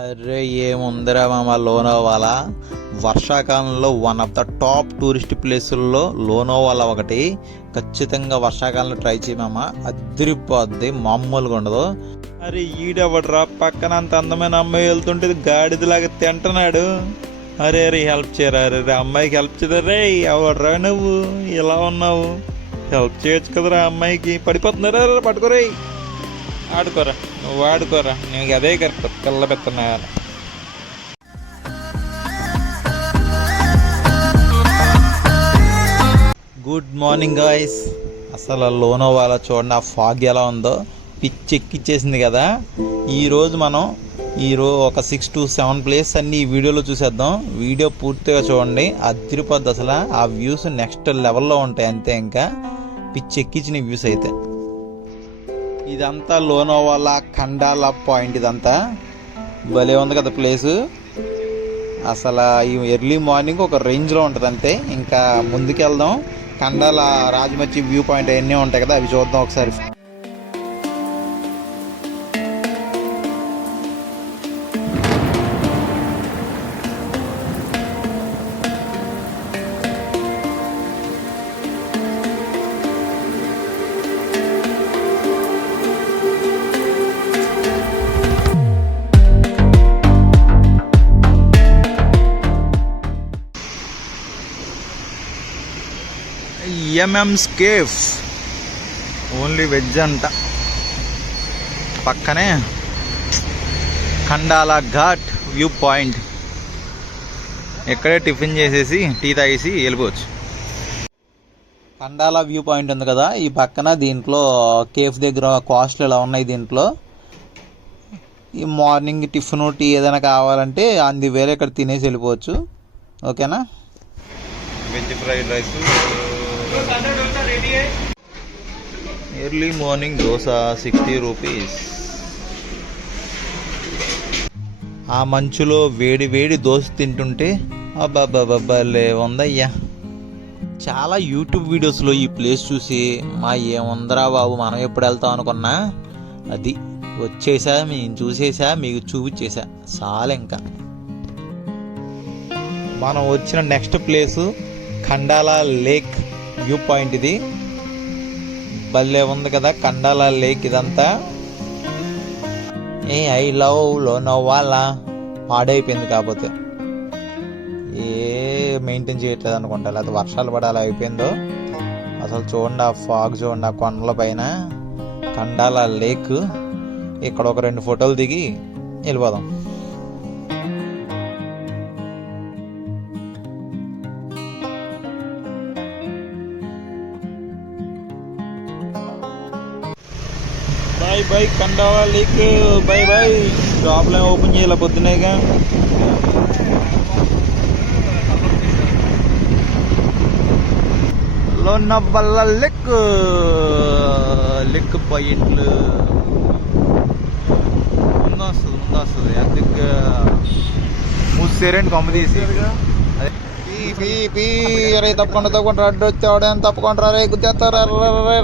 అరే ఏముందిరా మామ లోనావాలా వర్షాకాలంలో one of the top tourist ప్లేసుల్లో లోనావాలా ఒకటి. ఖచ్చితంగా వర్షాకాలంలో ట్రై చేయమామ, అదిరిపోద్ది, మామూలుగా ఉండదు. అరే ఈడెవడరా పక్కన అంత అందమైన అమ్మాయి వెళ్తుంటే గాడిదలాగా తింటున్నాడు. అరే అరే హెల్ప్ చేయరా, అరే అమ్మాయికి హెల్ప్ చేయరా. రే ఎవడరా నువ్వు ఇలా ఉన్నావు, హెల్ప్ చేయొచ్చు కదరా అమ్మాయికి. పడిపోతున్నారా, పట్టుకోరే, ఆడుకోరా, నువ్వు ఆడుకోరా, నీకు అదే కరెక్ట్. పిల్ల పెత్తనా. Good morning guys. అసలు లోనావాలా చూడండి, ఆ ఫాగ్ ఎలా ఉందో, పిచ్చి ఎక్కిచ్చేసింది కదా. ఈరోజు మనం ఒక 6 to 7 ప్లేస్ అన్ని ఈ వీడియోలో చూసేద్దాం. వీడియో పూర్తిగా చూడండి, అదిరిపోద్ది. అసలు ఆ వ్యూస్ నెక్స్ట్ లెవెల్లో ఉంటాయి అంతే. ఇంకా పిచ్చి ఎక్కించిన వ్యూస్ అయితే. ఇదంతా లోనావాలా ఖండాలా పాయింట్. ఇదంతా భలే ఉంది కదా ప్లేసు. అసలు ఈ ఎర్లీ మార్నింగ్ ఒక రేంజ్లో ఉంటుంది అంతే. ఇంకా ముందుకెళ్దాం, ఖండాలా రాజమచ్చి వ్యూ పాయింట్ అవన్నీ ఉంటాయి కదా, అవి చూద్దాం ఒకసారి. ఎంఎం's కేఫ్ ఓన్లీ వెజ్ అంట. పక్కనే ఖండాలా ఘాట్ వ్యూ పాయింట్. ఇక్కడే టిఫిన్ చేసేసి టీ తాగేసి వెళ్ళిపోవచ్చు. ఖండాలా వ్యూ పాయింట్ ఉంది కదా, ఈ పక్కన దీంట్లో కేఫ్ దగ్గర కాస్ట్లు ఇలా ఉన్నాయి. దీంట్లో ఈ మార్నింగ్ టిఫిన్ టీ ఏదైనా కావాలంటే అంది వేరే ఇక్కడ తినేసి వెళ్ళిపోవచ్చు. ఓకేనా. Veg fried rice, early morning dosa 60 rupees. ఆ మంచులో వేడి వేడి దోశ తింటుంటే అబ్బాబ్బాబ్బలే ఉందయ్యా. చాలా యూట్యూబ్ వీడియోస్లో ఈ ప్లేస్ చూసి ఏముందరా బాబు మనం ఎప్పుడు వెళ్తాం అనుకున్నా, అది వచ్చేసా, మేము చూసేసా, మీకు చూపించేసా చాలా. ఇంకా మనం వచ్చిన next place Khandala lake view point. ఇది భలే ఉంది కదా ఖండాలా లేక్. ఇదంతా ఐ లవ్ లోనావాలా పాడైపోయింది, కాకపోతే మెయింటైన్ చేయట్లేదు అనుకుంటా, లేకపోతే వర్షాలు పడాలి అయిపోయిందో. అసలు చూడండి ఆ ఫాగ్, చూడండి ఆ కొండల పైన ఖండాలా లేక్. ఇక్కడ ఒక 2 ఫోటోలు దిగి వెళ్ళిపోదాం. Bye bye Khandala lake, bye bye. షాప్లో ఓపెన్ చేయాలి పొద్దునేగా. లోనావాలా లెక్ పాయింట్లు ముందొస్తుంది. అందుకు మూసేరండి కొమ్మ తీసి. అరే తప్పకుండా అడ్డు వచ్చేవాడే తప్పకుండా రే, గుద్దేస్తారా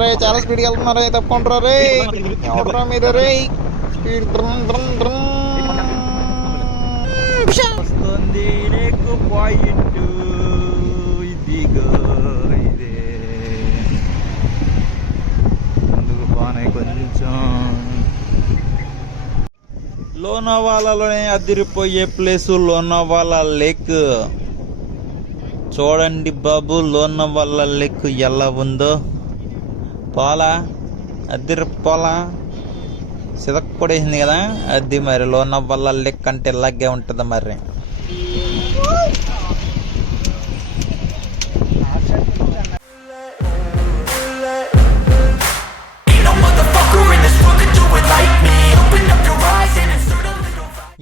రే, చాలా స్పీడ్కి వెళ్తున్నారా, తప్పకుండా రే, ఎవడరా మీరు రే, స్పీడ్ వస్తుంది లెక్ పాయింట్. ఇదిగో ఇదే ముందుకు బాగానే కొంచెం. లోనావాలాలోనే అదిరిపోయే ప్లేసు లోనావాలా లేక్. చూడండి బాబు లోనావాలా లేక్ ఎలా ఉందో. పోలా అద్దరి పోలా సిదక్ పడేసింది కదా, అది మరి లోనావాలా లేక్ అంటే ఇలాగే ఉంటుంది మరి.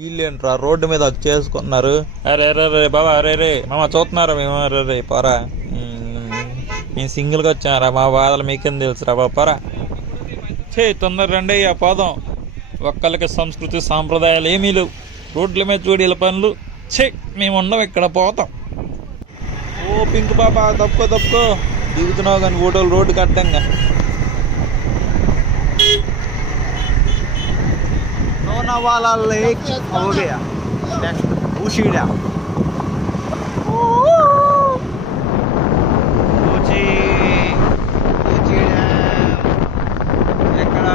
వీళ్ళేంట్రా రోడ్డు మీద అది చేసుకున్నారు. అరే రే రే బాబా, అరే రే మామ చూస్తున్నారా మేము, అరే రే పోరా, మేము సింగిల్గా వచ్చారా, మా బాధలు మీకేం తెలుసురా బాబా, పోరా తొందర రండి ఆ పోదాం. ఒక్కళ్ళకి సంస్కృతి సాంప్రదాయాలు ఏమీ లేవు, రోడ్ల మీద చూడి ఇలా పనులు. మేము ఉండం ఇక్కడ, పోతాం. ఓ పింక్ బాబా తప్పుకో దిగుతున్నావు కానీ ఫోటోలు రోడ్డు కట్టంగా. लोनावाला लेक हो गया, नेक्स्ट बूशी डैम। बूची बूची डैम ఎక్కడ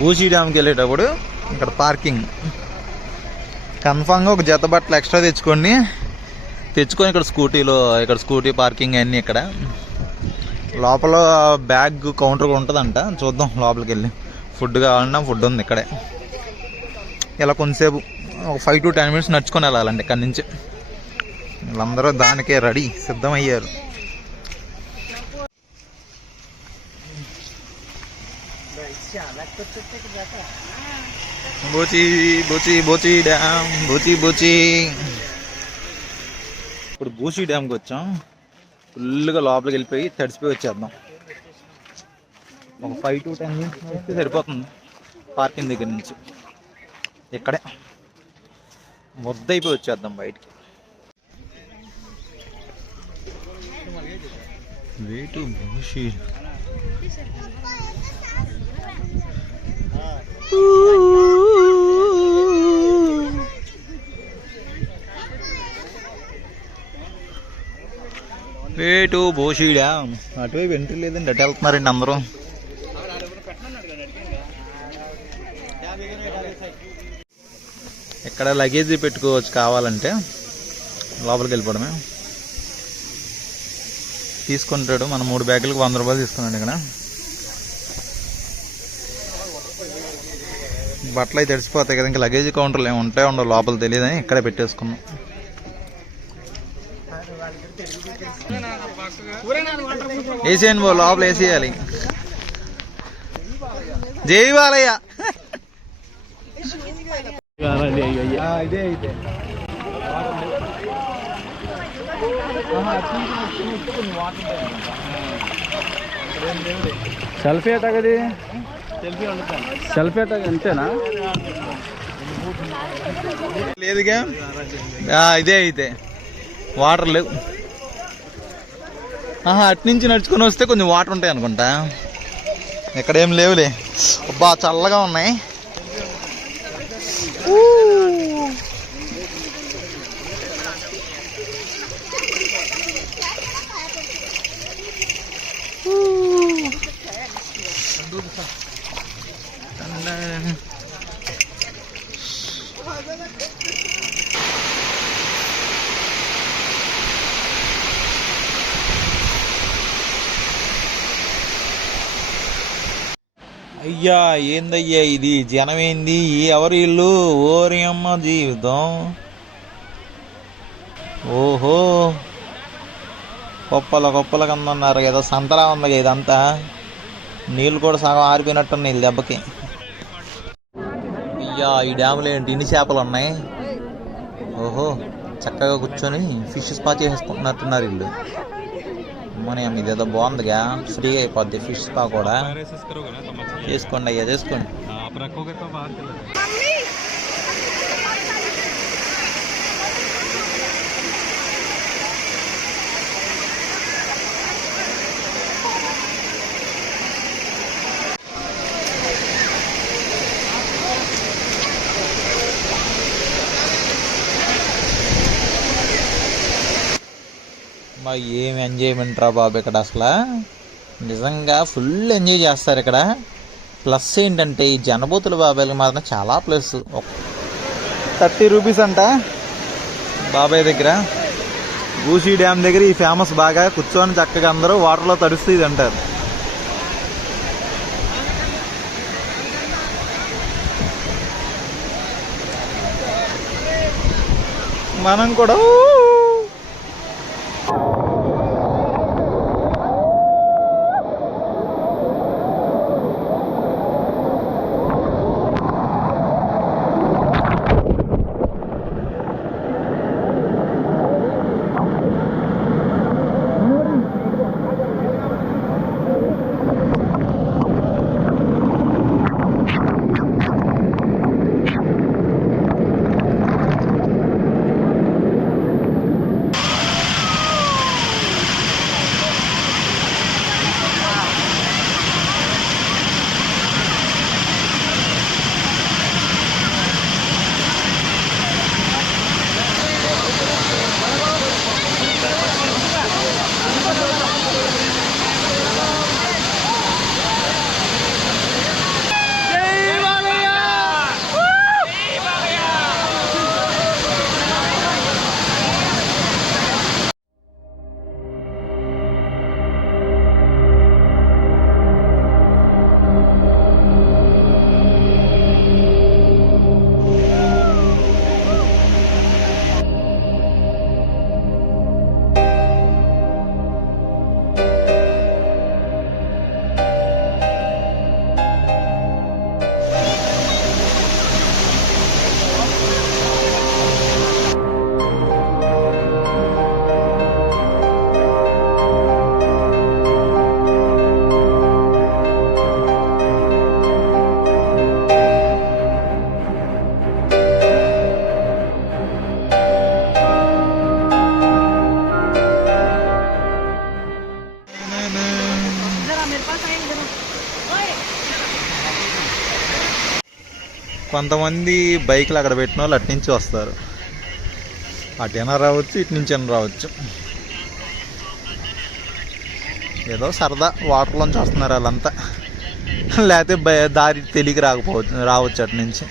బూసీ డ్యామ్కి వెళ్ళేటప్పుడు ఇక్కడ పార్కింగ్ కన్ఫామ్గా ఒక జత బట్టలు ఎక్స్ట్రా తెచ్చుకొని ఇక్కడ స్కూటీ పార్కింగ్ అన్నీ ఇక్కడ లోపల బ్యాగ్ కౌంటర్ ఉంటుందంట. చూద్దాం లోపలికి వెళ్ళి. ఫుడ్ కావాలన్నా ఫుడ్ ఉంది ఇక్కడే. ఇలా కొంతసేపు ఒక 5 to 10 minutes నడుచుకొని వెళ్ళాలండి ఇక్కడి నుంచి. వీళ్ళందరూ దానికే రెడీ సిద్ధమయ్యారు. బూచి బూచి బూచి డ్యామ్ బూచి. ఇప్పుడు బూచి డ్యామ్కి వచ్చాం. ఫుల్గా లోపలికి వెళ్ళిపోయి తడిసిపోయి వచ్చేద్దాం. ఒక 5 to 10 minutes వస్తే సరిపోతుంది పార్కింగ్ దగ్గర నుంచి. ఇక్కడే ముద్దయిపోయి వచ్చేద్దాం బయటికి. వేటు బూచి వేటు బూచి డ్యామ్. అటువైపు ఎంట్రీ లేదండి, అటు వెళ్తున్నారండి అందరూ. ఇక్కడ లగేజ్ పెట్టుకోవచ్చు కావాలంటే, లోపలికి వెళ్ళిపోవడమే. తీసుకుంటాడు. మనం 3 బ్యాగులకు 100 రూపాయలు తీసుకున్నాడు. ఇక్కడ బట్టలు అయితే తడిసిపోతాయి కదా, ఇంకా లగేజ్ కౌంటర్లు ఏమి ఉంటాయో ఉండవు లోపల తెలియదని ఇక్కడే పెట్టేసుకున్నాం. వేసేయండి బో, లోపల వేసేయాలి. జై బాలయ్య. ఇదే అయితే సెల్ఫీ అటాగది, సెల్ఫీ అటాగ అంతేనా? లేదుగా. ఇదే అయితే వాటర్ లేవు. అటు నుంచి నడుచుకొని వస్తే కొంచెం వాటర్ ఉంటాయి అనుకుంటా. ఇక్కడేం లేవులే. అబ్బా చల్లగా ఉన్నాయి. అయ్యా ఏందయ్యా ఇది, జనమేంది, ఎవరి ఇల్లు, ఓరి అమ్మ జీవితం. ఓహో గొప్పల కింద ఉన్నారు. ఏదో సంతలా ఉంది ఇదంతా. నీళ్ళు కూడా సగం ఆరిపోయినట్టున్నాయి ఇది దెబ్బకి. అయ్యా ఈ డ్యాములో ఏంటి ఇన్ని చేపలు ఉన్నాయి. ఓహో చక్కగా కూర్చొని ఫిష్ స్పా చేసుకుంటున్నట్టున్నారు వీళ్ళు. మన ఇదేదో బాగుందిగా, ఫ్రీగా అయిపోద్ది ఫిష్ స్పా కూడా. చేసుకోండి అయ్యా చేసుకోండి. మా ఏం ఎంజాయ్మెంట్ రా బాబు ఇక్కడ. అసలు నిజంగా ఫుల్ ఎంజాయ్ చేస్తారు ఇక్కడ. ప్లస్ ఏంటంటే ఈ జనబోతుల బాబాయ్కి మాత్రం చాలా ప్లస్. 30 రూపీస్ అంట బాబాయ్ దగ్గర. బూసీ డ్యామ్ దగ్గర ఈ ఫేమస్ బాగా కూర్చొని చక్కగా అందరూ వాటర్లో తడుస్తూ ఇది అంటారు. మనం కూడా కొంతమంది బైక్లు అక్కడ పెట్టిన వాళ్ళు అటు నుంచి వస్తారు, అటైనా రావచ్చు, ఇటు నుంచి అయినా రావచ్చు. ఏదో సరదా వాటర్లోంచి వస్తున్నారు వాళ్ళంతా, లేకపోతే దారి తెలియక రావచ్చు అటు నుంచి.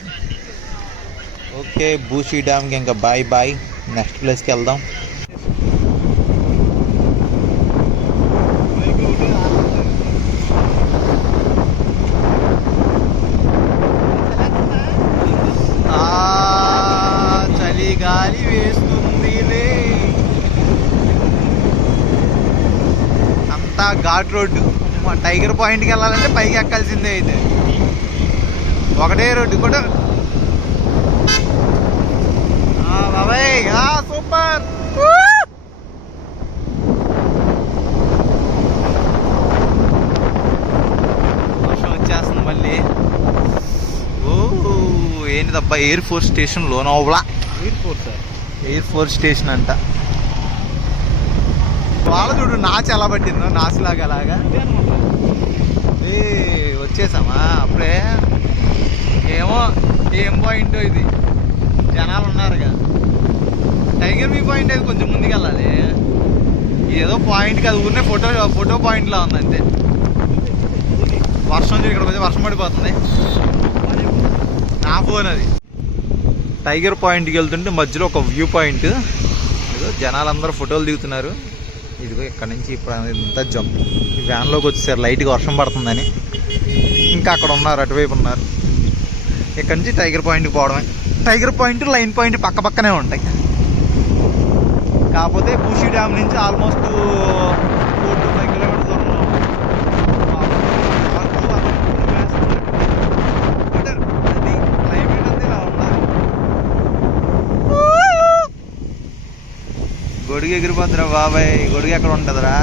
ఓకే, బూషి డ్యామ్కి ఇంకా బాయ్ బాయ్. నెక్స్ట్ ప్లేస్కి వెళ్దాం. చలి గాలి వేస్తుంది, అంతా ఘాట్ రోడ్డు. టైగర్ పాయింట్కి వెళ్ళాలంటే పైకి ఎక్కాల్సిందే. అయితే ఒకటే రోడ్డు కూడా. బాబాయ్ సూపర్. వర్షం వచ్చేస్తుంది మళ్ళీ. ఏంటిదబ్బా, air force station Lonavala. Air force station అంట. వాళ్ళ చూడు నాచు ఎలా పట్టిందో, నాచులాగా అలాగా. వచ్చేసామా అప్పుడే. ఏమో ఏం పాయింట్ ఇది, జనాలు ఉన్నారుగా. టైగర్ వ్యూ పాయింట్ అయితే కొంచెం ముందుకు వెళ్ళాలి. ఏదో పాయింట్ కాదు, ఊరినే ఫోటో పాయింట్లా ఉంది అంతే. వర్షం ఇక్కడ పోతే వర్షం పడిపోతుంది. నా ఫోన్ అది. టైగర్ పాయింట్కి వెళ్తుంటే మధ్యలో ఒక వ్యూ పాయింట్, ఏదో జనాలందరూ ఫోటోలు దిగుతున్నారు. ఇదిగో ఇక్కడ నుంచి ఇప్పుడు ఇంత జంప్. ఈ వ్యాన్లోకి వచ్చేసారు, లైట్గా వర్షం పడుతుందని. ఇంకా అక్కడ ఉన్నారు, అటువైపు ఉన్నారు. ఇక్కడ నుంచి టైగర్ పాయింట్కి పోవడమే. టైగర్ పాయింట్, లైన్ పాయింట్ పక్క పక్కనే ఉంటాయి. కాకపోతే బూషి డ్యామ్ నుంచి ఆల్మోస్ట్ 4 to 5 కిలోమీటర్స్ దూరంలో. క్లైమేట్ అంతా ఇలా ఉండాలి. గొడుగు ఎగిరిపోద్దురా బాబాయ్. గొడుగు ఎక్కడ ఉంటుందిరా?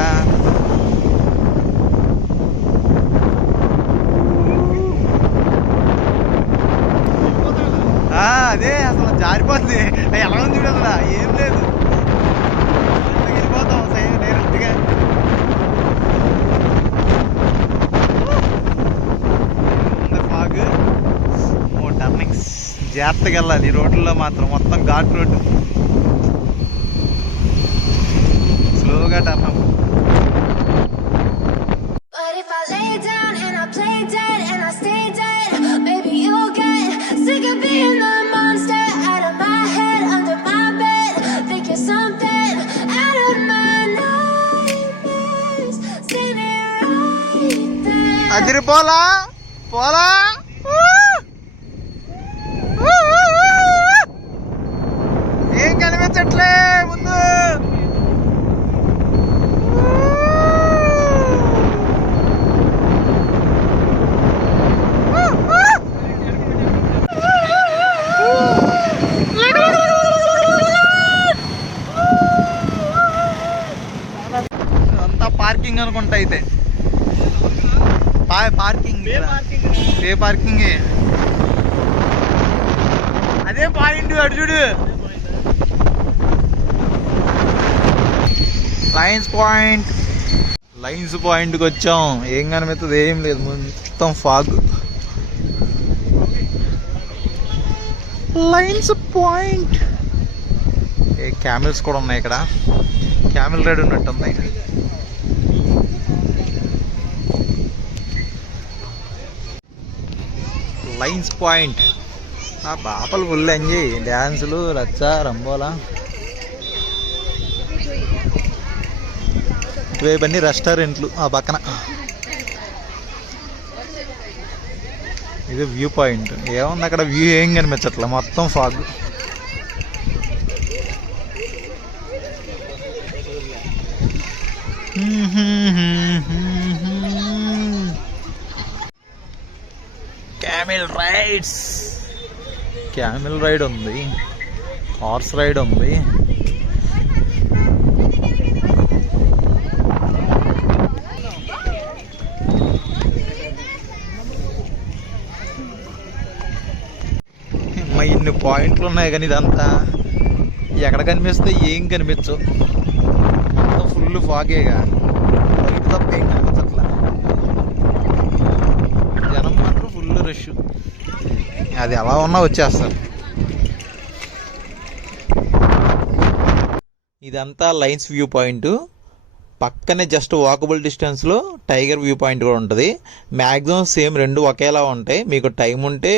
అదే అసలు జారిపోతుంది. ఎలా ఉంది చూడదురా, ఏం లేదు. వెళ్ళిపోతాం డైరెక్ట్గా. ఫాగ్, టర్నింగ్స్ జాగ్రత్తగా వెళ్ళాలి. ఈ రోడ్లలో మాత్రం మొత్తం ఘాట్ రోడ్డు. స్లోగా టర్న్ అవ్వు. అదిరి పోలా పోలా. ఏం కనిపించట్లే ముందు. అంతా పార్కింగ్ అనుకుంటా. అయితే పార్కింగ్, పే పార్కింగ్. అదే పాయింట్, అటు చూడు. లైన్స్ పాయింట్కి వచ్చాం. ఏం కనిపిస్తుంది? ఏం లేదు, మొత్తం ఫాగ్. Lines point. క్యామెల్స్ కూడా ఉన్నాయి ఇక్కడ. క్యామెల్ రైడ్ ఉన్నట్టుంది. Lines point. ఆ పాపలు ఫుల్ ఎంజాయ్, డ్యాన్సులు, రచ్చ రంబోలా. ఇటువైపు అన్ని రెస్టారెంట్లు ఆ పక్కన. ఇది వ్యూ పాయింట్. ఏముంది అక్కడ వ్యూ? ఏం కనిపించట్లే, మొత్తం ఫాగ్. క్యామెల్ రైడ్ ఉంది, హార్స్ రైడ్ ఉంది. ఇన్ని పాయింట్లు ఉన్నాయి కానీ ఇదంతా ఎక్కడ కనిపిస్తే ఏం కనిపించవు. ఫుల్ ఫాగేగా, లైట్ తప్ప ఏం కనిపించట్లా. జనం మాత్రం ఫుల్ రష్. అది ఎలా ఉన్నా వచ్చేస్తారు. ఇదంతా లైన్స్ వ్యూ పాయింట్. పక్కనే జస్ట్ వాకబుల్ డిస్టెన్స్లో టైగర్ వ్యూ పాయింట్ కూడా ఉంటుంది. మ్యాక్సిమం సేమ్ రెండు ఒకేలా ఉంటాయి. మీకు టైం ఉంటే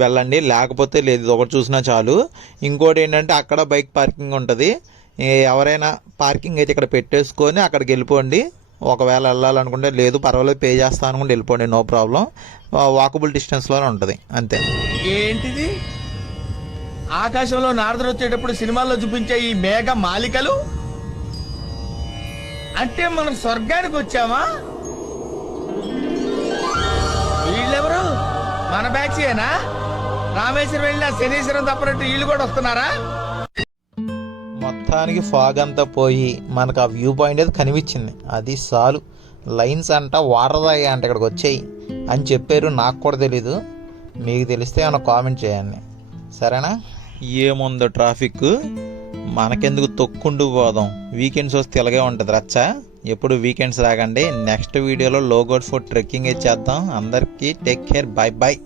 వెళ్ళండి, లేకపోతే లేదు, ఇది ఒకటి చూసినా చాలు. ఇంకోటి ఏంటంటే అక్కడ బైక్ పార్కింగ్ ఉంటుంది. ఎవరైనా పార్కింగ్ అయితే ఇక్కడ పెట్టేసుకొని అక్కడికి వెళ్ళిపోండి. ఒకవేళ వెళ్ళాలనుకుంటే లేదు పర్వాలేదు పే చేస్తా అనుకుంటే వెళ్ళిపోండి, నో ప్రాబ్లం. వాకబుల్ డిస్టెన్స్లోనే ఉంటుంది అంతే. ఏంటిది ఆకాశంలో నారదుడు వచ్చేటప్పుడు సినిమాల్లో చూపించే ఈ మేఘ మాలికలు? అంటే మనం స్వర్గానికి వచ్చామా? వీళ్ళెవరు? మన బ్యాచ్యేనా? రామేశ్వరం వెళ్ళిన శనీశ్వరం తప్పనట్టు వీళ్ళు కూడా వస్తున్నారా? మొత్తానికి ఫాగ్ అంతా పోయి మనకు ఆ వ్యూ పాయింట్ అయితే కనిపించింది. అది చాలు. లైన్స్ అంట వాటర్ తాగా అంట ఇక్కడికి వచ్చాయి అని చెప్పారు. నాకు కూడా తెలీదు, మీకు తెలిస్తే ఏమైనా కామెంట్ చేయండి, సరేనా? ఏముందో ట్రాఫిక్, మనకెందుకు తొక్కుంటూ పోదాం. వీకెండ్స్ వస్తే ఇలాగే ఉంటుంది రచ్చ. ఎప్పుడు వీకెండ్స్ రాకండి. నెక్స్ట్ వీడియోలో లోగోడ్ ఫుడ్ ట్రెక్కింగ్ చేద్దాం. అందరికీ టేక్ కేర్, బాయ్ బాయ్.